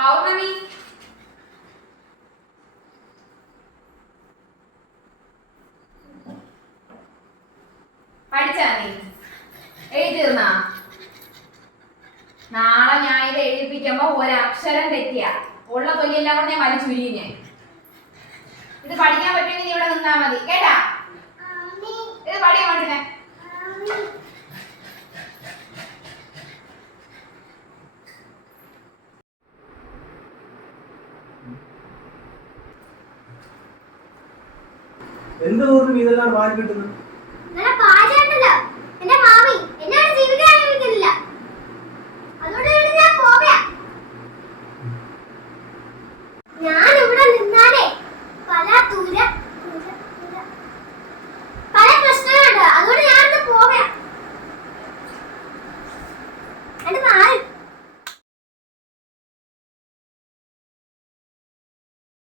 പൗർണമി പഠിച്ചാ നീ എഴുതിയിരുന്നാ? നാളെ ഞാൻ ഇത് എഴുതിപ്പിക്കുമ്പോ ഒരക്ഷരം തെറ്റിയ ഉള്ള തൊലിയെല്ലാം കൂടെ ഞാൻ വലിച്ചുരുകി. ഞാൻ ഇത് പഠിക്കാൻ പറ്റുമെങ്കിൽ നീ ഇവിടെ നിന്നാ മതി കേട്ടാ. ഇത് പഠിക്കാൻ പറ്റുന്നേ. എന്ത് തോന്നുന്നു ഇതെല്ലാം വാങ്ങി കിട്ടുന്നു? പല പ്രശ്നങ്ങളുണ്ട്, അതുകൊണ്ട് ഞാനൊന്ന് പോകാം.